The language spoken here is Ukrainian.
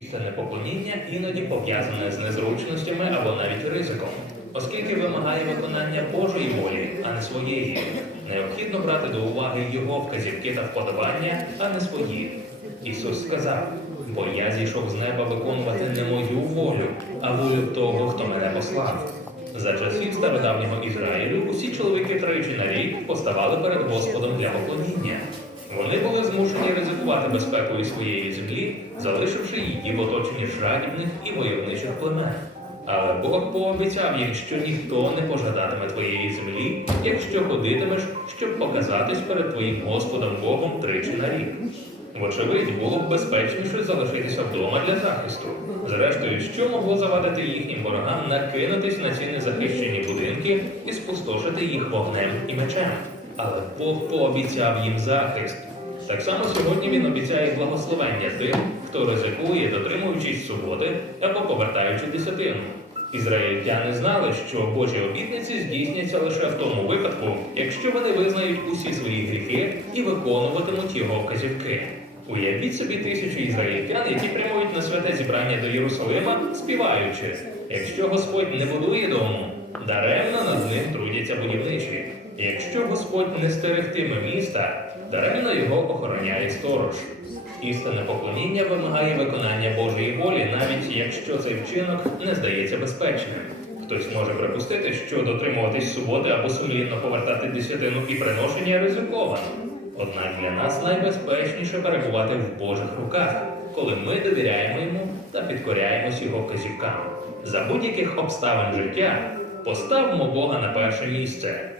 Істинне поклоніння іноді пов'язане з незручностями або навіть ризиком, оскільки вимагає виконання Божої волі, а не своєї. Необхідно брати до уваги його вказівки та вподобання, а не свої. Ісус сказав: бо я зійшов з неба виконувати не мою волю, а волю того, хто мене послав. За часів стародавнього Ізраїлю усі чоловіки тричі на рік поставали перед Господом для поклоніння. Змушені безпекою своєї землі, залишивши її в оточенні жадібних і войовничих племен. Але Бог пообіцяв їм, що ніхто не пожадатиме твоєї землі, якщо ходитимеш, щоб показатись перед твоїм Господом Богом тричі на рік. Вочевидь, було б безпечніше залишитися вдома для захисту. Зрештою, що могло завадити їхнім ворогам накинутись на ці незахищені будинки і спустошити їх вогнем і мечем? Але Бог пообіцяв їм захист. Так само сьогодні він обіцяє благословення тим, хто ризикує, дотримуючись суботи або повертаючи десятину. Ізраїльтяни знали, що Божі обітниці здійсняться лише в тому випадку, якщо вони визнають усі свої гріхи і виконуватимуть його вказівки. Уявіть собі тисячі ізраїльтян, які прямують на святе зібрання до Єрусалима, співаючи: якщо Господь не будує дому, даремно над ним трудяться будівничі. Господь не стерегтиме міста, даремно його охороняє сторож. Істинне поклоніння вимагає виконання Божої волі, навіть якщо цей вчинок не здається безпечним. Хтось може припустити, що дотримуватись суботи або сумлінно повертати десятину і приношення ризиковано. Однак для нас найбезпечніше перебувати в Божих руках, коли ми довіряємо йому та підкоряємось його вказівкам. За будь-яких обставин життя поставимо Бога на перше місце